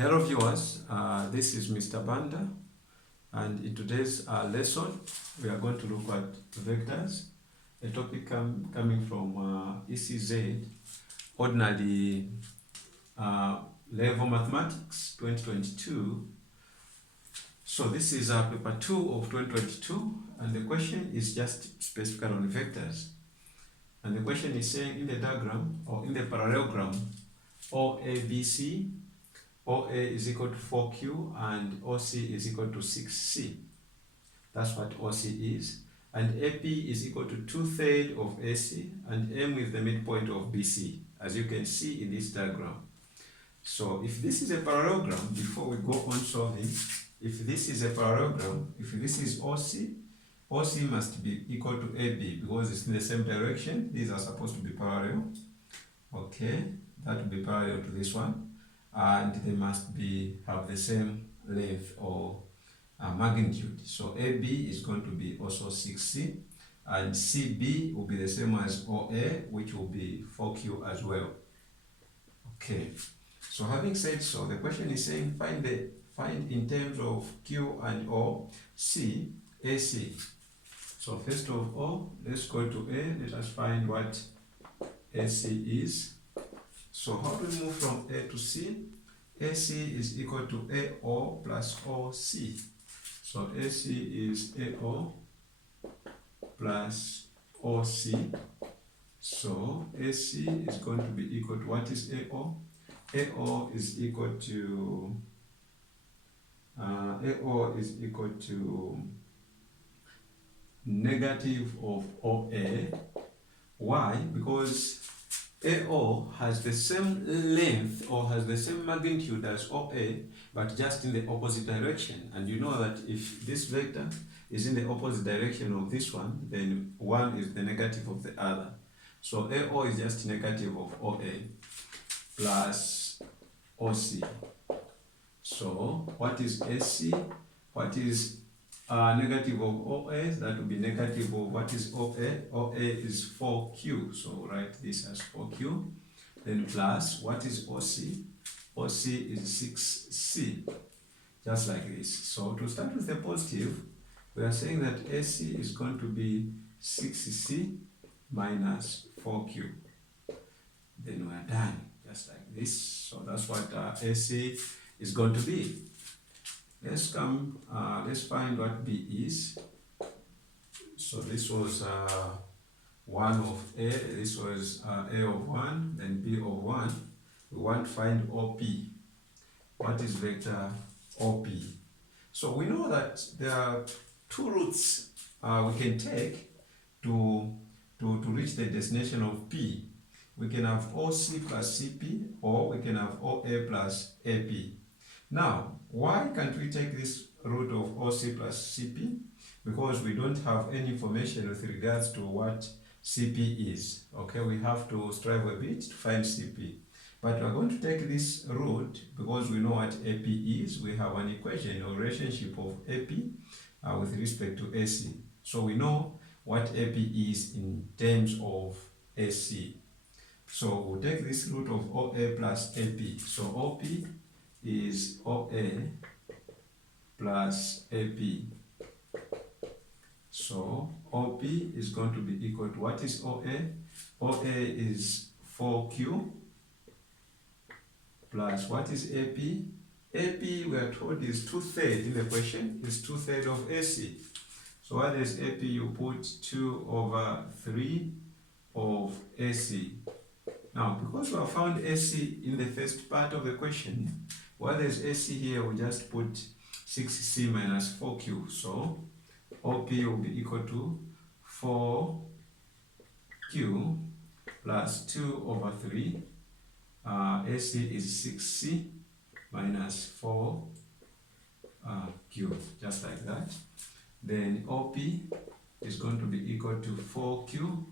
Hello viewers, this is Mr. Banda, and in today's lesson we are going to look at vectors, a topic coming from ECZ, Ordinary Level Mathematics 2022. So this is paper 2 of 2022, and the question is just specifically on vectors. And the question is saying in the diagram or in the parallelogram OABC, OA is equal to 4Q and OC is equal to 6C. That's what OC is. And AP is equal to 2/3 of AC and M is the midpoint of BC, as you can see in this diagram. So if this is a parallelogram, before we go on solving, if this is a parallelogram, if this is OC, OC must be equal to AB because it's in the same direction. These are supposed to be parallel. Okay, that will be parallel to this one. And they must have the same length or magnitude. So AB is going to be also 6C, and CB will be the same as OA, which will be 4Q as well. Okay, so having said so, the question is saying find in terms of Q and O, C, AC. So first of all, let's go to A. Let us find what AC is. So how do we move from A to C? AC is equal to AO plus OC. So AC is AO plus OC. So AC is going to be equal to, what is AO? AO is equal to negative of OA. Why? Because AO has the same length or has the same magnitude as OA, but just in the opposite direction. And you know that if this vector is in the opposite direction of this one, then one is the negative of the other. So AO is just negative of OA plus OC. So what is AC? What is negative of OA? That will be negative of what is OA? OA is 4Q. So write this as 4Q. Then plus, what is OC? OC is 6C. Just like this. So to start with the positive, we are saying that AC is going to be 6C minus 4Q. Then we are done. Just like this. So that's what AC is going to be. Let's find what B is. So this was 1 of A, this was A of 1, then B of 1. We want to find OP. What is vector OP? So we know that there are two routes we can take to reach the destination of P. We can have OC plus CP, or we can have OA plus AP. Now, why can't we take this route of OC plus CP? Because we don't have any information with regards to what CP is. Okay, we have to strive a bit to find CP. But we're going to take this route because we know what AP is. We have an equation or relationship of AP with respect to AC. So we know what AP is in terms of AC. So we'll take this route of OA plus AP. So OP is OA plus AP. So OP is going to be equal to, what is OA? OA is 4Q plus, what is AP? AP, we are told, is 2/3 in the question, is 2/3 of AC. So what is AP? You put 2/3 of AC. Now, because we have found AC in the first part of the question, what is AC here? We just put 6C minus 4Q. So OP will be equal to 4Q plus 2/3. AC is 6C minus 4Q, just like that. Then OP is going to be equal to 4Q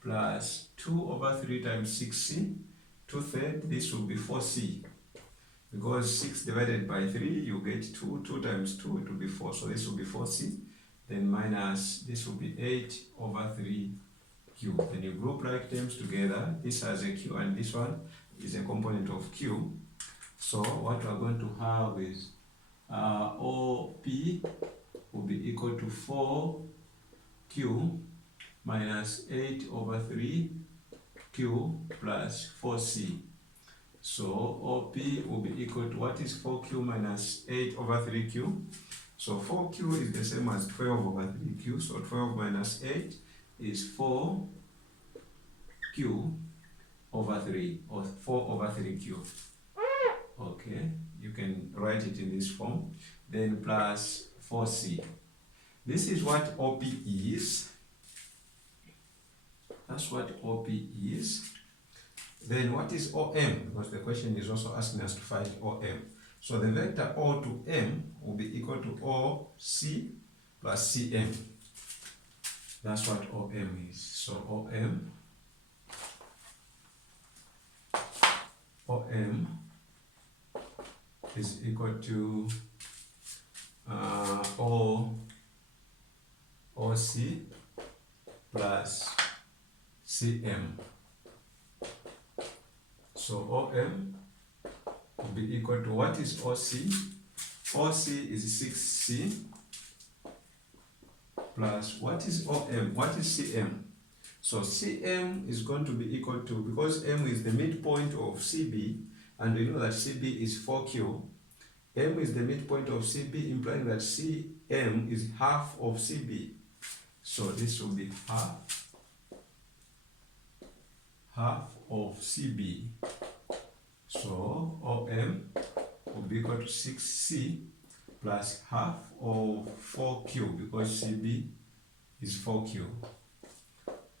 plus 2/3 times 6C, 2/3, this will be 4C. Because 6 divided by 3, you get 2, 2 times 2, it will be 4. So this will be 4C, then minus, this will be 8/3Q. Then you group like terms together, this has a Q and this one, is a component of Q. So what we are going to have is OP will be equal to 4Q minus 8 over 3Q plus 4C. So OP will be equal to, what is 4Q minus 8 over 3Q? So 4Q is the same as 12 over 3Q. So 12 minus 8 is 4Q over 3, or 4 over 3Q. Okay, you can write it in this form. Then plus 4C. This is what OP is. That's what OP is. Then what is OM? Because the question is also asking us to find OM. So the vector O to M will be equal to OC plus CM. That's what OM is. So OM is equal to OC plus CM. So OM will be equal to, what is OC? OC is 6C plus, what is OM? What is CM? So CM is going to be equal to, because M is the midpoint of CB, and we know that CB is 4Q. M is the midpoint of CB, implying that CM is half of CB. So this will be half of CB. So OM will be equal to 6C plus half of 4Q, because CB is 4Q.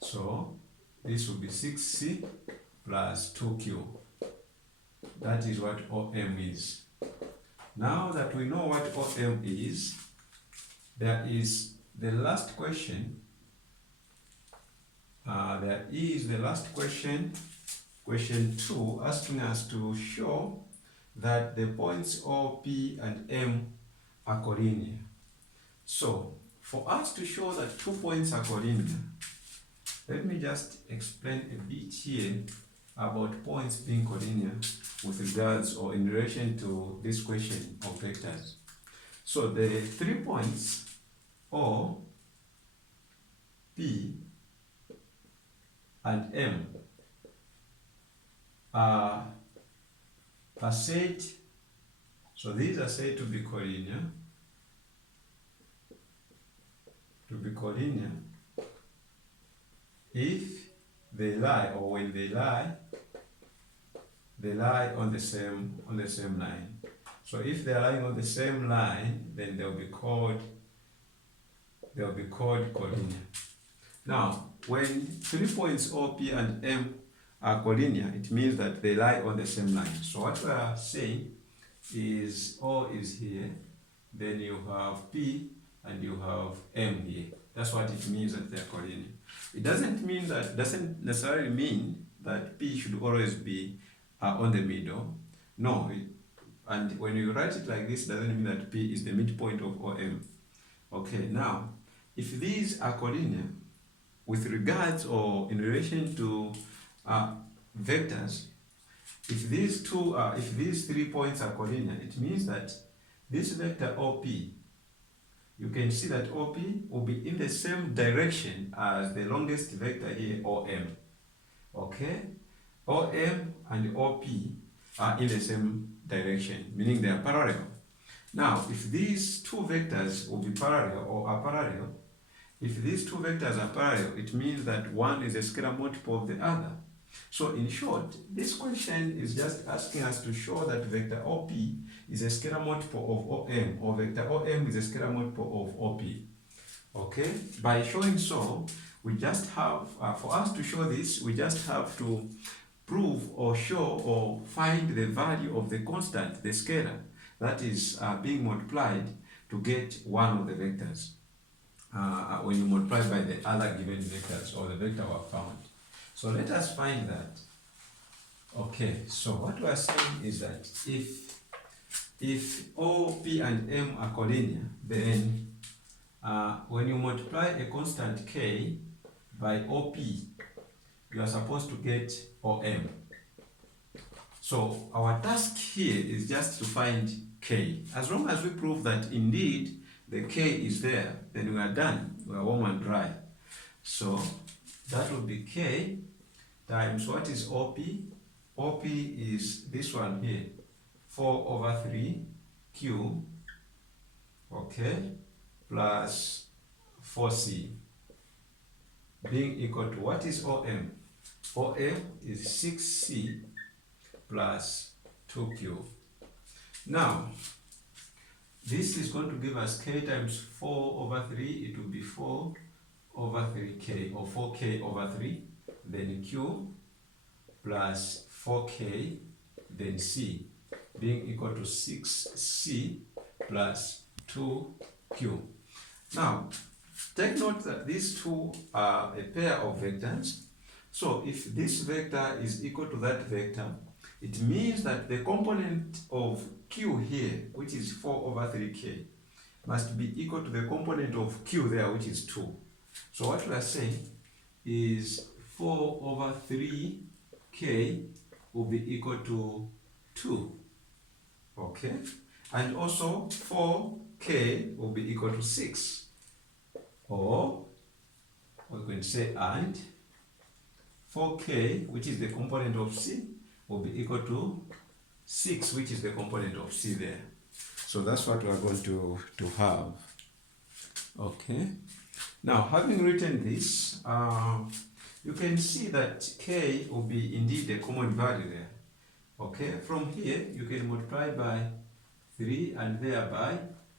So this will be 6C plus 2Q. That is what OM is. Now that we know what OM is, there is the last question. There is the last question, question 2, asking us to show that the points O, P, and M are collinear. So for us to show that 2 points are collinear, let me just explain a bit here about points being collinear with regards or in relation to this question of vectors. So the 3 points O, P, and M are said, so these are said to be collinear, if they lie, or when they lie on the same line. So if they are lying on the same line, then they'll be called collinear. Now, when 3 points O, P, and M are collinear, it means that they lie on the same line. So what we are saying is O is here, then you have P, and you have M here. That's what it means that they are collinear. It doesn't necessarily mean that P should always be on the middle. No, and when you write it like this, it doesn't mean that P is the midpoint of OM. Okay, now, if these are collinear with regards or in relation to vectors, if these 3 points are collinear, it means that this vector OP, you can see that OP will be in the same direction as the longest vector here, OM. Okay? OM and OP are in the same direction, meaning they are parallel. Now, if these 2 vectors will be parallel or are parallel, if these 2 vectors are parallel, it means that one is a scalar multiple of the other. So in short, this question is just asking us to show that vector OP is a scalar multiple of OM, or vector OM is a scalar multiple of OP. Okay? By showing so, we just have, for us to show this, we just have to prove or show or find the value of the constant, the scalar, that is being multiplied to get one of the vectors. When you multiply by the other given vectors or the vector we have found. So let us find that. Okay, so what we are saying is that if O, P, and M are collinear, then when you multiply a constant K by OP, you are supposed to get OM. So our task here is just to find k. As long as we prove that indeed the k is there, then we are done. We are warm and dry. So that will be k times what is OP? OP is this one here, 4 over 3 Q, okay, plus 4C, being equal to what is OM? OM is 6C plus 2Q. Now, this is going to give us k times 4 over 3. It will be 4 over 3k, or 4k over 3, then q plus 4k, then c, being equal to 6c plus 2q. Now, take note that these two are a pair of vectors. So if this vector is equal to that vector, it means that the component of q here, which is 4 over 3k, must be equal to the component of q there, which is 2. So what we are saying is 4 over 3k will be equal to 2. Okay? And also 4k will be equal to 6. Or we can say and 4k, which is the component of c, will be equal to 6, which is the component of c there. So that's what we are going to have. Okay. Now, having written this, you can see that k will be indeed a common value there. Okay, from here you can multiply by 3 and thereby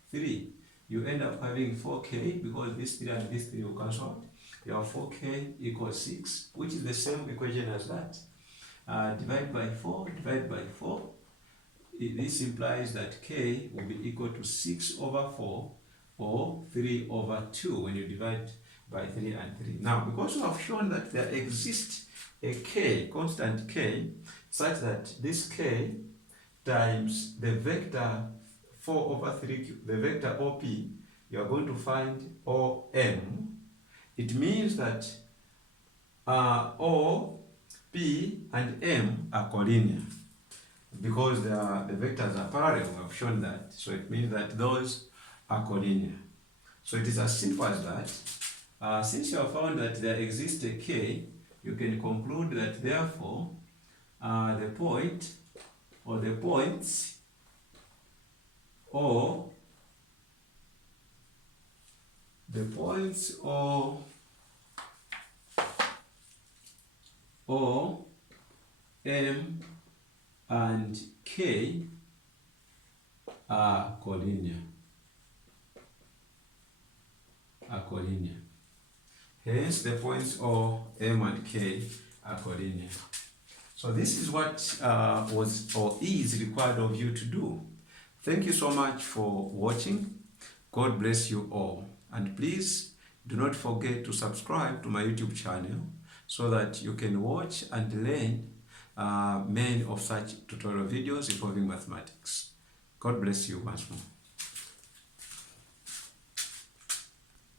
3. You end up having 4k because this 3 and this 3 will cancel out. You have 4k equals 6, which is the same equation as that. Divide by 4, divide by 4. This implies that k will be equal to 6 over 4 or 3 over 2 when you divide by 3 and 3. Now, because we have shown that there exists a k, constant k, such that this k times the vector 4 over 3, the vector OP, you are going to find OM. It means that O, P, and M are collinear because the vectors are parallel. We have shown that. So it means that those are collinear. So it is as simple as that. Since you have found that there exists a k, you can conclude that therefore the point or the points or M and K are collinear. Hence, the points O, M, and K are collinear. So this is what was or is required of you to do. Thank you so much for watching. God bless you all. And please do not forget to subscribe to my YouTube channel so that you can watch and learn many of such tutorial videos involving mathematics. God bless you once more.